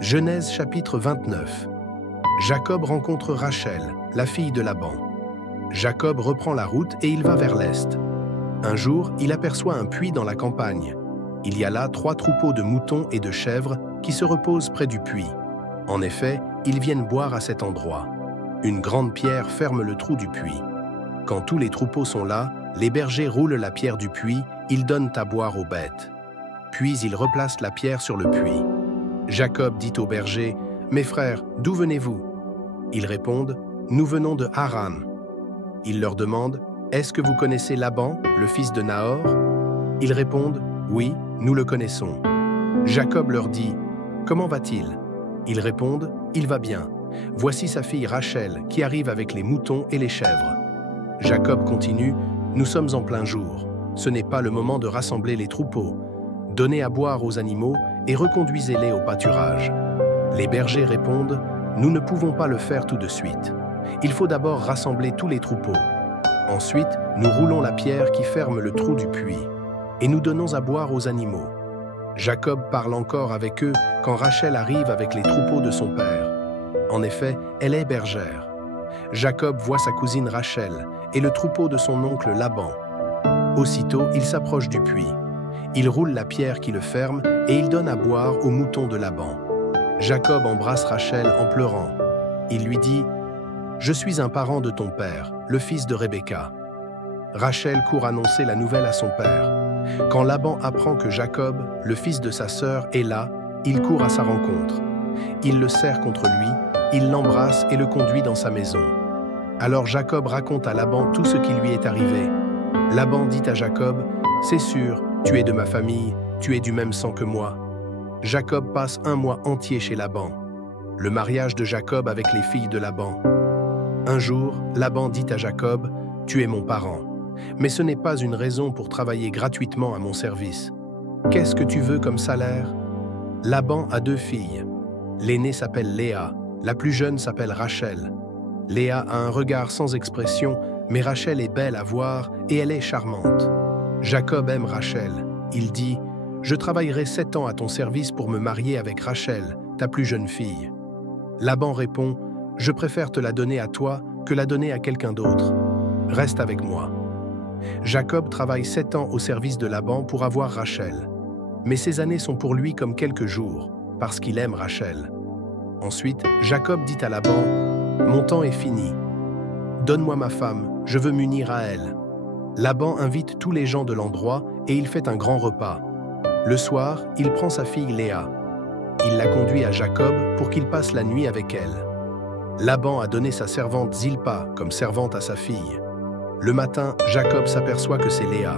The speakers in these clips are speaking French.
Genèse chapitre 29. Jacob rencontre Rachel, la fille de Laban. Jacob reprend la route et il va vers l'est. Un jour, il aperçoit un puits dans la campagne. Il y a là 3 troupeaux de moutons et de chèvres qui se reposent près du puits. En effet, ils viennent boire à cet endroit. Une grande pierre ferme le trou du puits. Quand tous les troupeaux sont là, les bergers roulent la pierre du puits, ils donnent à boire aux bêtes. Puis ils replacent la pierre sur le puits. Jacob dit aux bergers, « Mes frères, d'où venez-vous » Ils répondent, « Nous venons de Haran. » Il leur demande, « Est-ce que vous connaissez Laban, le fils de Nahor ?» Ils répondent, « Oui, nous le connaissons. » Jacob leur dit, « Comment va-t-il » Ils répondent, « Il va bien. Voici sa fille Rachel qui arrive avec les moutons et les chèvres. » Jacob continue, « Nous sommes en plein jour. Ce n'est pas le moment de rassembler les troupeaux. Donnez à boire aux animaux et reconduisez-les au pâturage. » Les bergers répondent, « Nous ne pouvons pas le faire tout de suite. Il faut d'abord rassembler tous les troupeaux. Ensuite, nous roulons la pierre qui ferme le trou du puits et nous donnons à boire aux animaux. » Jacob parle encore avec eux quand Rachel arrive avec les troupeaux de son père. En effet, elle est bergère. Jacob voit sa cousine Rachel et le troupeau de son oncle Laban. Aussitôt, il s'approche du puits. Il roule la pierre qui le ferme et il donne à boire aux moutons de Laban. Jacob embrasse Rachel en pleurant. Il lui dit, « Je suis un parent de ton père, le fils de Rebecca. » Rachel court annoncer la nouvelle à son père. Quand Laban apprend que Jacob, le fils de sa sœur, est là, il court à sa rencontre. Il le serre contre lui, il l'embrasse et le conduit dans sa maison. Alors Jacob raconte à Laban tout ce qui lui est arrivé. Laban dit à Jacob, « C'est sûr, tu es de ma famille, tu es du même sang que moi. » Jacob passe un mois entier chez Laban. Le mariage de Jacob avec les filles de Laban. Un jour, Laban dit à Jacob, « Tu es mon parent, mais ce n'est pas une raison pour travailler gratuitement à mon service. Qu'est-ce que tu veux comme salaire ?» Laban a 2 filles. L'aînée s'appelle Léa, la plus jeune s'appelle Rachel. Léa a un regard sans expression, mais Rachel est belle à voir et elle est charmante. Jacob aime Rachel. Il dit, « Je travaillerai 7 ans à ton service pour me marier avec Rachel, ta plus jeune fille. » Laban répond, « Je préfère te la donner à toi que la donner à quelqu'un d'autre. Reste avec moi. » Jacob travaille 7 ans au service de Laban pour avoir Rachel. Mais ces années sont pour lui comme quelques jours, parce qu'il aime Rachel. Ensuite, Jacob dit à Laban, « Mon temps est fini. Donne-moi ma femme, je veux m'unir à elle. » Laban invite tous les gens de l'endroit et il fait un grand repas. Le soir, il prend sa fille Léa. Il la conduit à Jacob pour qu'il passe la nuit avec elle. Laban a donné sa servante Zilpa comme servante à sa fille. Le matin, Jacob s'aperçoit que c'est Léa.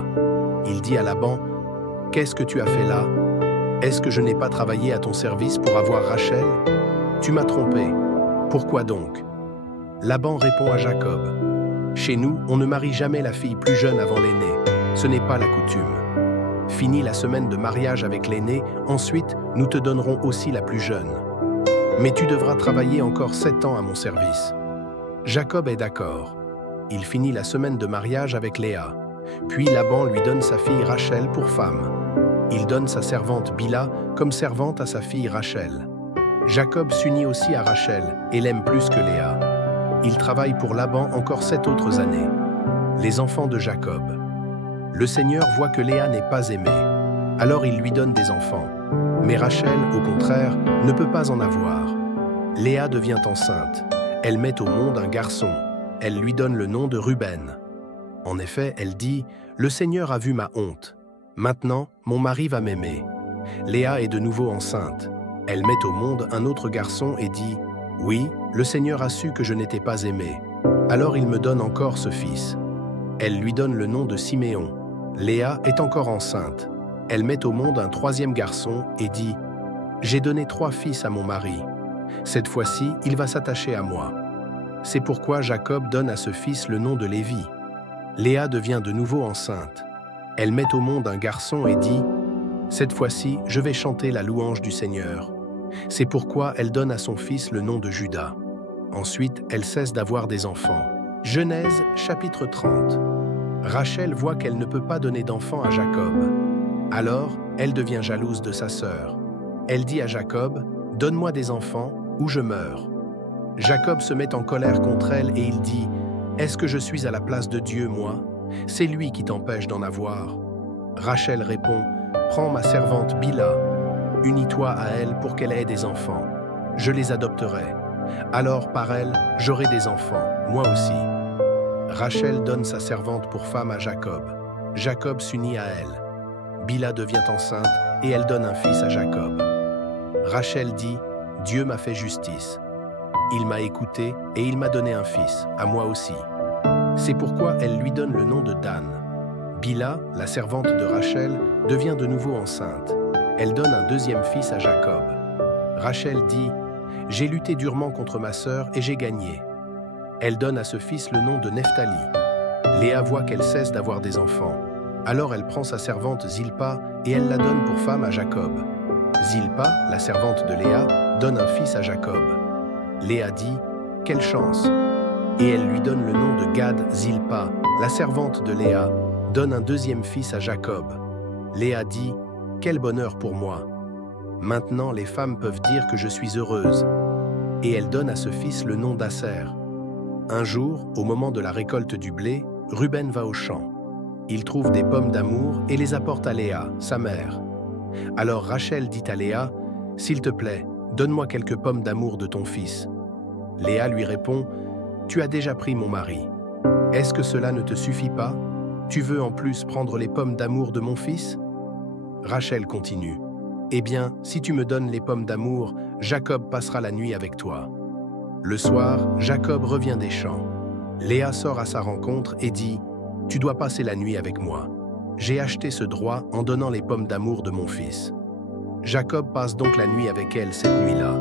Il dit à Laban, « Qu'est-ce que tu as fait là? Est-ce que je n'ai pas travaillé à ton service pour avoir Rachel? Tu m'as trompé. Pourquoi donc? » Laban répond à Jacob, « Chez nous, on ne marie jamais la fille plus jeune avant l'aînée. Ce n'est pas la coutume. Finis la semaine de mariage avec l'aînée, ensuite nous te donnerons aussi la plus jeune. Mais tu devras travailler encore 7 ans à mon service. » Jacob est d'accord. Il finit la semaine de mariage avec Léa. Puis Laban lui donne sa fille Rachel pour femme. Il donne sa servante Bila comme servante à sa fille Rachel. Jacob s'unit aussi à Rachel et l'aime plus que Léa. Il travaille pour Laban encore 7 autres années. Les enfants de Jacob. Le Seigneur voit que Léa n'est pas aimée. Alors il lui donne des enfants. Mais Rachel, au contraire, ne peut pas en avoir. Léa devient enceinte. Elle met au monde un garçon. Elle lui donne le nom de Ruben. En effet, elle dit, « Le Seigneur a vu ma honte. Maintenant, mon mari va m'aimer. » Léa est de nouveau enceinte. Elle met au monde un autre garçon et dit, « Oui, le Seigneur a su que je n'étais pas aimée. Alors il me donne encore ce fils. » Elle lui donne le nom de Siméon. Léa est encore enceinte. Elle met au monde un 3e garçon et dit, « J'ai donné 3 fils à mon mari. Cette fois-ci, il va s'attacher à moi. » C'est pourquoi Jacob donne à ce fils le nom de Lévi. Léa devient de nouveau enceinte. Elle met au monde un garçon et dit, « Cette fois-ci, je vais chanter la louange du Seigneur. » C'est pourquoi elle donne à son fils le nom de Juda. Ensuite, elle cesse d'avoir des enfants. Genèse chapitre 30. Rachel voit qu'elle ne peut pas donner d'enfant à Jacob. Alors, elle devient jalouse de sa sœur. Elle dit à Jacob, « « Donne-moi des enfants, ou je meurs. » Jacob se met en colère contre elle et il dit « Est-ce que je suis à la place de Dieu, moi? C'est lui qui t'empêche d'en avoir. » Rachel répond « Prends ma servante Bila, unis-toi à elle pour qu'elle ait des enfants. Je les adopterai. Alors par elle, j'aurai des enfants, moi aussi. » Rachel donne sa servante pour femme à Jacob. Jacob s'unit à elle. Bila devient enceinte et elle donne un fils à Jacob. Rachel dit « Dieu m'a fait justice. Il m'a écouté et il m'a donné un fils, à moi aussi. » C'est pourquoi elle lui donne le nom de Dan. Bila, la servante de Rachel, devient de nouveau enceinte. Elle donne un deuxième fils à Jacob. Rachel dit « J'ai lutté durement contre ma sœur et j'ai gagné. » Elle donne à ce fils le nom de Nephtali. Léa voit qu'elle cesse d'avoir des enfants. Alors elle prend sa servante Zilpa et elle la donne pour femme à Jacob. Zilpa, la servante de Léa, donne un fils à Jacob. Léa dit « Quelle chance !» Et elle lui donne le nom de Gad. Zilpa, la servante de Léa, donne un deuxième fils à Jacob. Léa dit « Quel bonheur pour moi ! Maintenant les femmes peuvent dire que je suis heureuse. » Et elle donne à ce fils le nom d'Aser. Un jour, au moment de la récolte du blé, Ruben va au champ. Il trouve des pommes d'amour et les apporte à Léa, sa mère. Alors Rachel dit à Léa « S'il te plaît, donne-moi quelques pommes d'amour de ton fils. » Léa lui répond « Tu as déjà pris mon mari. Est-ce que cela ne te suffit pas? Tu veux en plus prendre les pommes d'amour de mon fils ?» Rachel continue « Eh bien, si tu me donnes les pommes d'amour, Jacob passera la nuit avec toi. » Le soir, Jacob revient des champs. Léa sort à sa rencontre et dit « Tu dois passer la nuit avec moi. J'ai acheté ce droit en donnant les pommes d'amour de mon fils. » Jacob passe donc la nuit avec elle cette nuit-là.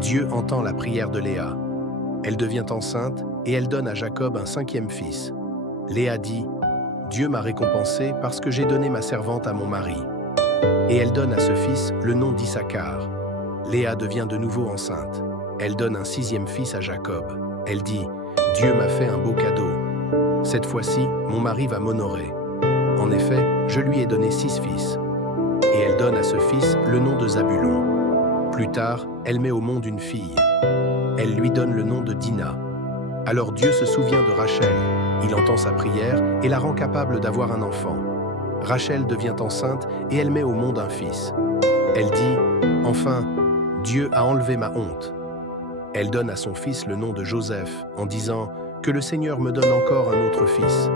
Dieu entend la prière de Léa. Elle devient enceinte et elle donne à Jacob un cinquième fils. Léa dit « Dieu m'a récompensé parce que j'ai donné ma servante à mon mari. » Et elle donne à ce fils le nom d'Issachar. Léa devient de nouveau enceinte. Elle donne un sixième fils à Jacob. Elle dit « Dieu m'a fait un beau cadeau. Cette fois-ci, mon mari va m'honorer. » En effet, je lui ai donné 6 fils. Et elle donne à ce fils le nom de Zabulon. Plus tard, elle met au monde une fille. Elle lui donne le nom de Dina. Alors Dieu se souvient de Rachel. Il entend sa prière et la rend capable d'avoir un enfant. Rachel devient enceinte et elle met au monde un fils. Elle dit « Enfin, Dieu a enlevé ma honte. » Elle donne à son fils le nom de Joseph en disant « Que le Seigneur me donne encore un autre fils. »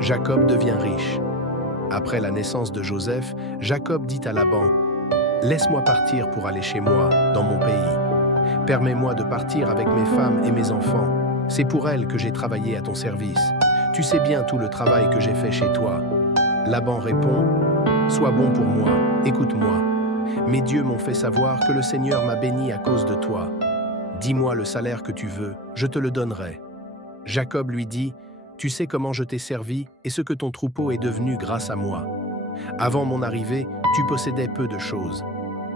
Jacob devient riche. Après la naissance de Joseph, Jacob dit à Laban « Laisse-moi partir pour aller chez moi, dans mon pays. Permets-moi de partir avec mes femmes et mes enfants. C'est pour elles que j'ai travaillé à ton service. Tu sais bien tout le travail que j'ai fait chez toi. » Laban répond « Sois bon pour moi, écoute-moi. Mes dieux m'ont fait savoir que le Seigneur m'a béni à cause de toi. Dis-moi le salaire que tu veux, je te le donnerai. » Jacob lui dit « Tu sais comment je t'ai servi et ce que ton troupeau est devenu grâce à moi. Avant mon arrivée, tu possédais peu de choses.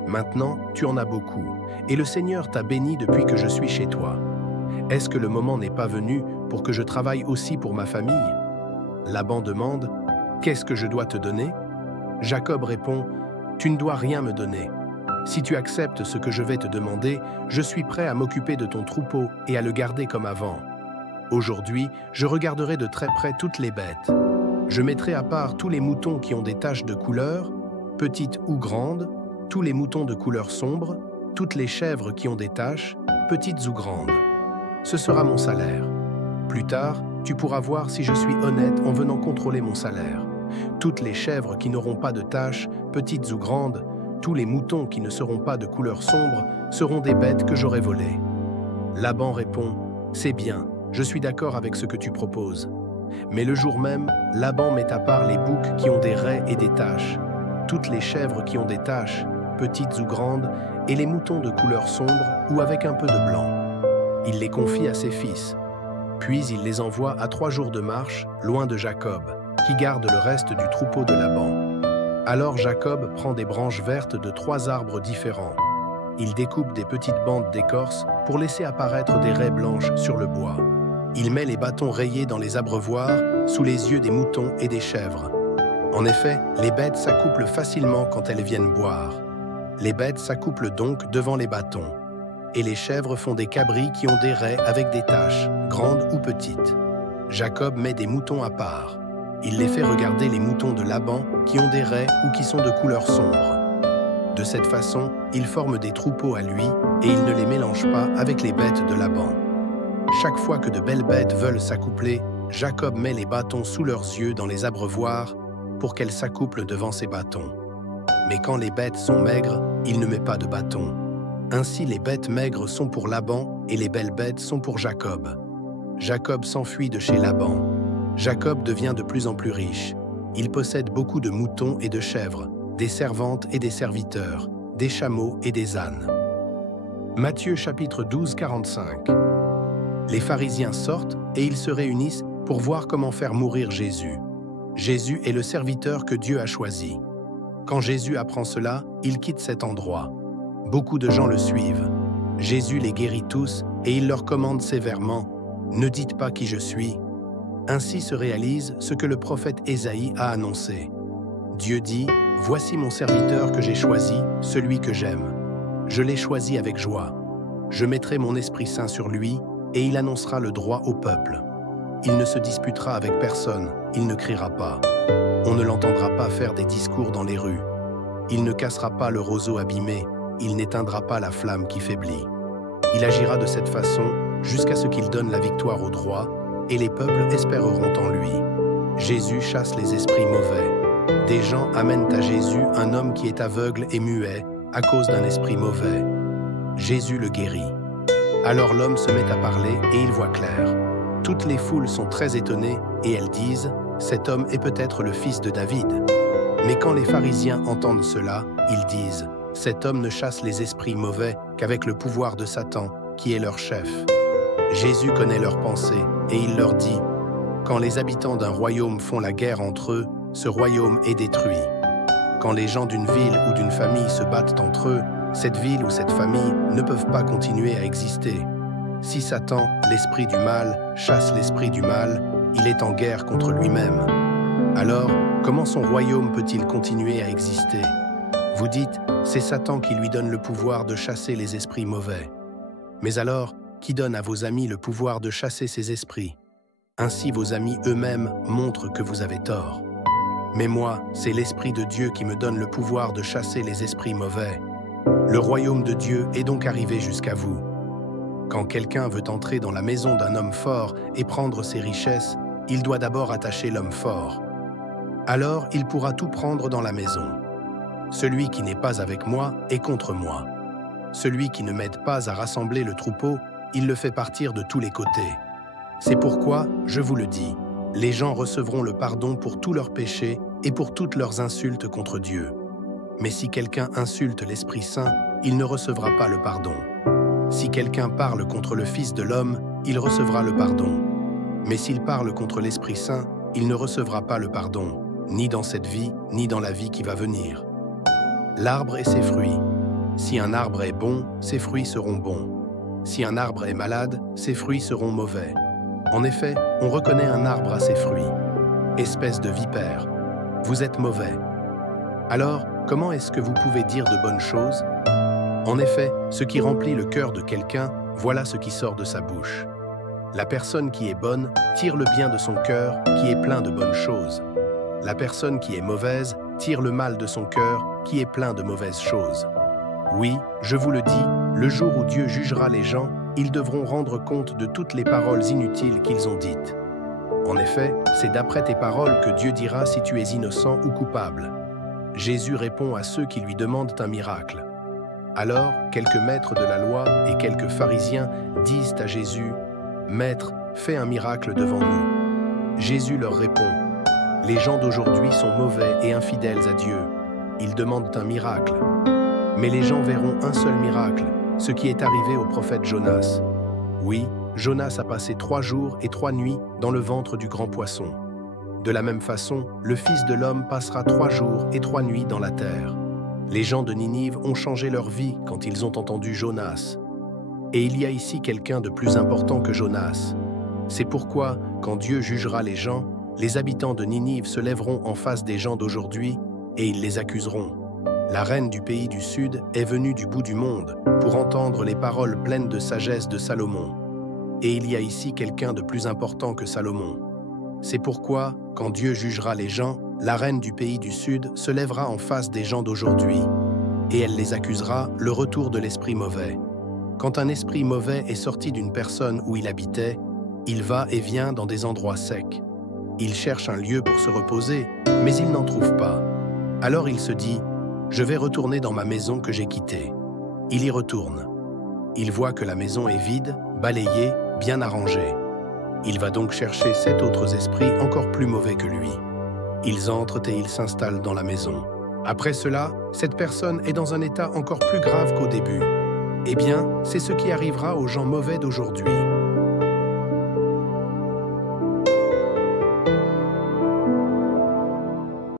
Maintenant, tu en as beaucoup, et le Seigneur t'a béni depuis que je suis chez toi. Est-ce que le moment n'est pas venu pour que je travaille aussi pour ma famille ?» Laban demande « Qu'est-ce que je dois te donner ?» Jacob répond « Tu ne dois rien me donner. Si tu acceptes ce que je vais te demander, je suis prêt à m'occuper de ton troupeau et à le garder comme avant. Aujourd'hui, je regarderai de très près toutes les bêtes. Je mettrai à part tous les moutons qui ont des taches de couleur, petites ou grandes, tous les moutons de couleur sombre, toutes les chèvres qui ont des taches, petites ou grandes. Ce sera mon salaire. Plus tard, tu pourras voir si je suis honnête en venant contrôler mon salaire. Toutes les chèvres qui n'auront pas de taches, petites ou grandes, tous les moutons qui ne seront pas de couleur sombre seront des bêtes que j'aurai volées. » Laban répond « C'est bien, je suis d'accord avec ce que tu proposes. » Mais le jour même, Laban met à part les boucs qui ont des raies et des taches, toutes les chèvres qui ont des taches, petites ou grandes, et les moutons de couleur sombre ou avec un peu de blanc. Il les confie à ses fils. Puis il les envoie à 3 jours de marche, loin de Jacob, qui garde le reste du troupeau de Laban. Alors Jacob prend des branches vertes de 3 arbres différents. Il découpe des petites bandes d'écorce pour laisser apparaître des raies blanches sur le bois. Il met les bâtons rayés dans les abreuvoirs, sous les yeux des moutons et des chèvres. En effet, les bêtes s'accouplent facilement quand elles viennent boire. Les bêtes s'accouplent donc devant les bâtons. Et les chèvres font des cabris qui ont des raies avec des taches, grandes ou petites. Jacob met des moutons à part. Il les fait regarder les moutons de Laban qui ont des raies ou qui sont de couleur sombre. De cette façon, il forme des troupeaux à lui et il ne les mélange pas avec les bêtes de Laban. Chaque fois que de belles bêtes veulent s'accoupler, Jacob met les bâtons sous leurs yeux dans les abreuvoirs pour qu'elles s'accouplent devant ces bâtons. Mais quand les bêtes sont maigres, il ne met pas de bâtons. Ainsi les bêtes maigres sont pour Laban et les belles bêtes sont pour Jacob. Jacob s'enfuit de chez Laban. Jacob devient de plus en plus riche. Il possède beaucoup de moutons et de chèvres, des servantes et des serviteurs, des chameaux et des ânes. Matthieu chapitre 12, 45. Les pharisiens sortent et ils se réunissent pour voir comment faire mourir Jésus. Jésus est le serviteur que Dieu a choisi. Quand Jésus apprend cela, il quitte cet endroit. Beaucoup de gens le suivent. Jésus les guérit tous et il leur commande sévèrement « Ne dites pas qui je suis ». Ainsi se réalise ce que le prophète Ésaïe a annoncé. Dieu dit « Voici mon serviteur que j'ai choisi, celui que j'aime. Je l'ai choisi avec joie. Je mettrai mon Esprit Saint sur lui et il annoncera le droit au peuple. Il ne se disputera avec personne, il ne criera pas. On ne l'entendra pas faire des discours dans les rues. Il ne cassera pas le roseau abîmé, il n'éteindra pas la flamme qui faiblit. Il agira de cette façon jusqu'à ce qu'il donne la victoire au droit, et les peuples espéreront en lui. Jésus chasse les esprits mauvais. Des gens amènent à Jésus un homme qui est aveugle et muet à cause d'un esprit mauvais. Jésus le guérit. Alors l'homme se met à parler et il voit clair. Toutes les foules sont très étonnées et elles disent « Cet homme est peut-être le fils de David ». Mais quand les pharisiens entendent cela, ils disent « Cet homme ne chasse les esprits mauvais qu'avec le pouvoir de Satan, qui est leur chef ». Jésus connaît leurs pensées et il leur dit « Quand les habitants d'un royaume font la guerre entre eux, ce royaume est détruit. Quand les gens d'une ville ou d'une famille se battent entre eux, cette ville ou cette famille ne peuvent pas continuer à exister. Si Satan, l'esprit du mal, chasse l'esprit du mal, il est en guerre contre lui-même. Alors, comment son royaume peut-il continuer à exister? Vous dites, c'est Satan qui lui donne le pouvoir de chasser les esprits mauvais. Mais alors, qui donne à vos amis le pouvoir de chasser ces esprits? Ainsi vos amis eux-mêmes montrent que vous avez tort. Mais moi, c'est l'Esprit de Dieu qui me donne le pouvoir de chasser les esprits mauvais. Le royaume de Dieu est donc arrivé jusqu'à vous. Quand quelqu'un veut entrer dans la maison d'un homme fort et prendre ses richesses, il doit d'abord attacher l'homme fort. Alors il pourra tout prendre dans la maison. Celui qui n'est pas avec moi est contre moi. Celui qui ne m'aide pas à rassembler le troupeau, il le fait partir de tous les côtés. C'est pourquoi, je vous le dis, les gens recevront le pardon pour tous leurs péchés et pour toutes leurs insultes contre Dieu. Mais si quelqu'un insulte l'Esprit Saint, il ne recevra pas le pardon. Si quelqu'un parle contre le Fils de l'homme, il recevra le pardon. Mais s'il parle contre l'Esprit Saint, il ne recevra pas le pardon, ni dans cette vie, ni dans la vie qui va venir. L'arbre et ses fruits. Si un arbre est bon, ses fruits seront bons. Si un arbre est malade, ses fruits seront mauvais. En effet, on reconnaît un arbre à ses fruits. Espèce de vipère, vous êtes mauvais. Alors, comment est-ce que vous pouvez dire de bonnes choses? En effet, ce qui remplit le cœur de quelqu'un, voilà ce qui sort de sa bouche. La personne qui est bonne tire le bien de son cœur, qui est plein de bonnes choses. La personne qui est mauvaise tire le mal de son cœur, qui est plein de mauvaises choses. Oui, je vous le dis, le jour où Dieu jugera les gens, ils devront rendre compte de toutes les paroles inutiles qu'ils ont dites. En effet, c'est d'après tes paroles que Dieu dira si tu es innocent ou coupable. Jésus répond à ceux qui lui demandent un miracle. Alors, quelques maîtres de la loi et quelques pharisiens disent à Jésus, « Maître, fais un miracle devant nous. » Jésus leur répond, « Les gens d'aujourd'hui sont mauvais et infidèles à Dieu. Ils demandent un miracle. Mais les gens verront un seul miracle, ce qui est arrivé au prophète Jonas. Oui, Jonas a passé 3 jours et 3 nuits dans le ventre du grand poisson. De la même façon, le Fils de l'homme passera 3 jours et 3 nuits dans la terre. Les gens de Ninive ont changé leur vie quand ils ont entendu Jonas. Et il y a ici quelqu'un de plus important que Jonas. C'est pourquoi, quand Dieu jugera les gens, les habitants de Ninive se lèveront en face des gens d'aujourd'hui et ils les accuseront. La reine du pays du Sud est venue du bout du monde pour entendre les paroles pleines de sagesse de Salomon. Et il y a ici quelqu'un de plus important que Salomon. C'est pourquoi, quand Dieu jugera les gens, la reine du pays du Sud se lèvera en face des gens d'aujourd'hui, et elle les accusera le retour de l'esprit mauvais. Quand un esprit mauvais est sorti d'une personne où il habitait, il va et vient dans des endroits secs. Il cherche un lieu pour se reposer, mais il n'en trouve pas. Alors il se dit « Je vais retourner dans ma maison que j'ai quittée ». Il y retourne. Il voit que la maison est vide, balayée, bien arrangée. Il va donc chercher 7 autres esprits encore plus mauvais que lui. Ils entrent et ils s'installent dans la maison. Après cela, cette personne est dans un état encore plus grave qu'au début. Eh bien, c'est ce qui arrivera aux gens mauvais d'aujourd'hui.